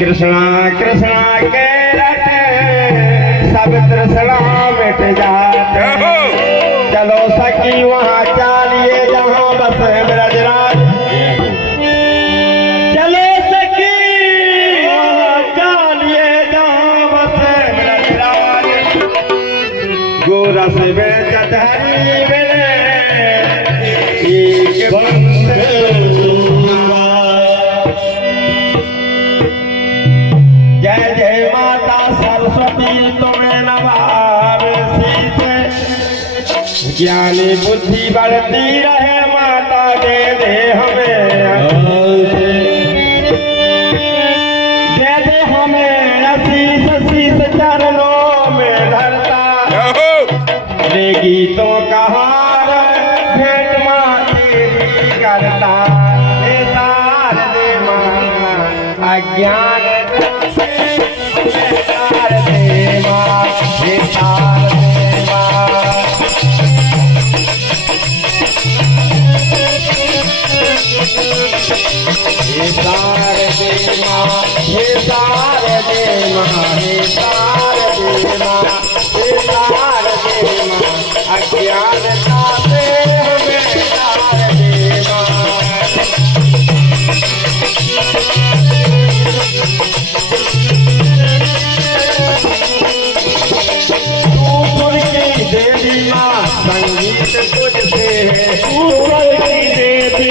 कृष्णा कृष्णा के रटे सब तृष्णा मिट जाते। चलो सखी वहाँ चालिए जहाँ बस ब्रजराज। चलो सखी वहाँ चालिए जहाँ बस ब्रजराज। गोरस बेचत हरी मिले एक जय जय माता सरस्वती तुम्हें नवावे शीसे। ज्ञानी बुद्धि बढ़ती रहे माता दे दे हमें दे दे हमें आशीष शीश चरणों में धरता। रे गीतों का हार भेंट माँ तेरी करता। हे शारदे माँ अज्ञान अज्ञानता से हमें तार दे देवी माँ संगीत तुझसे है। ऊपर की देवी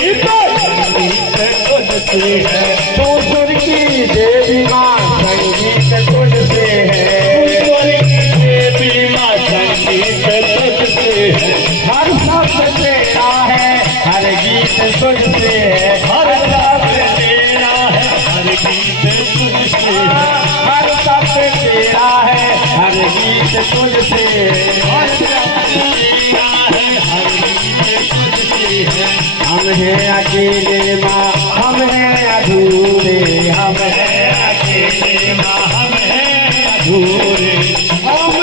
संगीत तुझसे है। ऊपर की देवी माँ संगीत तुझसे है। ऊपर की देवी माँ संगीत तुझसे है। हर शब्द तेरा है हर गीत तुझसे है। हर शब्द तेरा है हर गीत तुझसे है। हर शब्द तेरा है हर गीत तुझसे है। हम हैं अकेले माँ हम हैं अधूरे। हम हैं अकेले माँ हम हैं अधूरे। हम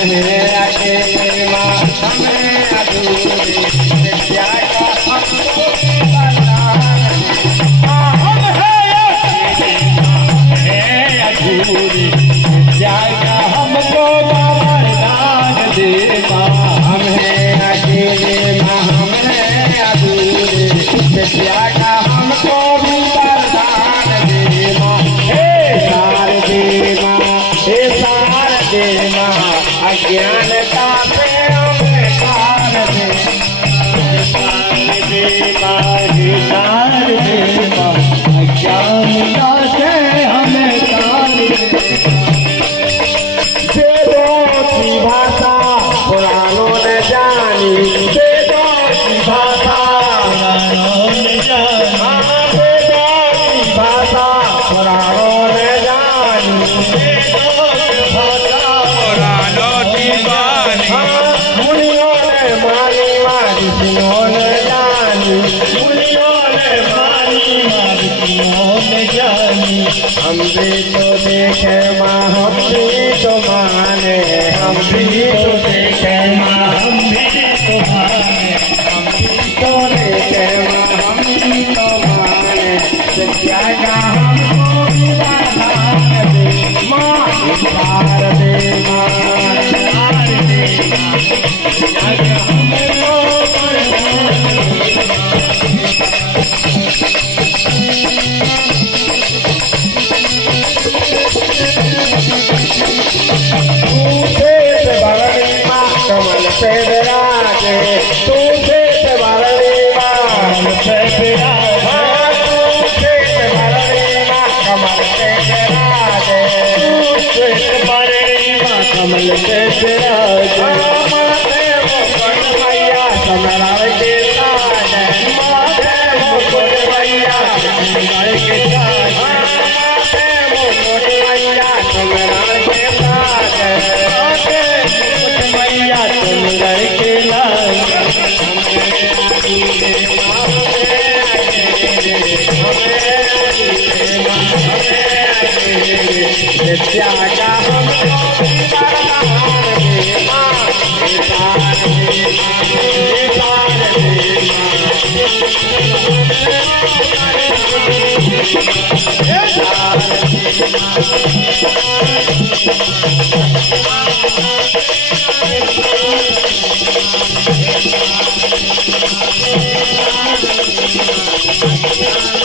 हैं अकेले माँ हम हैं अधूरे। क्या का हमको हम हैं अधूरे। क्या का हमको हम हैं अकेले माँ हम हैं अधूरे। क्या का हमको भी वरदान दे माँ। हे शारदे माँ हे शारदे माँ अज्ञानता से हमें तार दे। शारदे माँ हे शारदे माँ अज्ञानता से हमें तार दे। वेदों की भाषा पुराणों ने जानी। वेदों की भाषा पुराणों ने जानी। वेदों की भाषा पुराणों ने जानी। वेदों की भाषा पुराणों की जानी। मुनियों ने मानी ऋषियों ने जानी। मुनियों ने मानी ऋषियों ने जानी। हम भी तो देखे माँ हम भी तो माने। हम भी तो देखे माँ हम भी तो माने। हम भी तो देखे माँ हम भी तो माने। क्या का हमको भी वरदान दे माँ। शारदे माँ शारदे माँ क्या का हमको वरदान कमल पे विराजे। तू श्वेत भरणी माँ कमल पे विराजे। तू श्वेत भरणी माँ कमल पे विराजे। तू श्वेत भरणी माँ कमल पे विराजे। माथे मुकुट मैया समरार के ताज। माथे मुकुट मैया समरार के ताज। माथे मुकुट मैया समरार के ताज। माथे मुकुट मैया तुम घर के लाल। त्यागा हमको वरदान दे माँ। Thank you.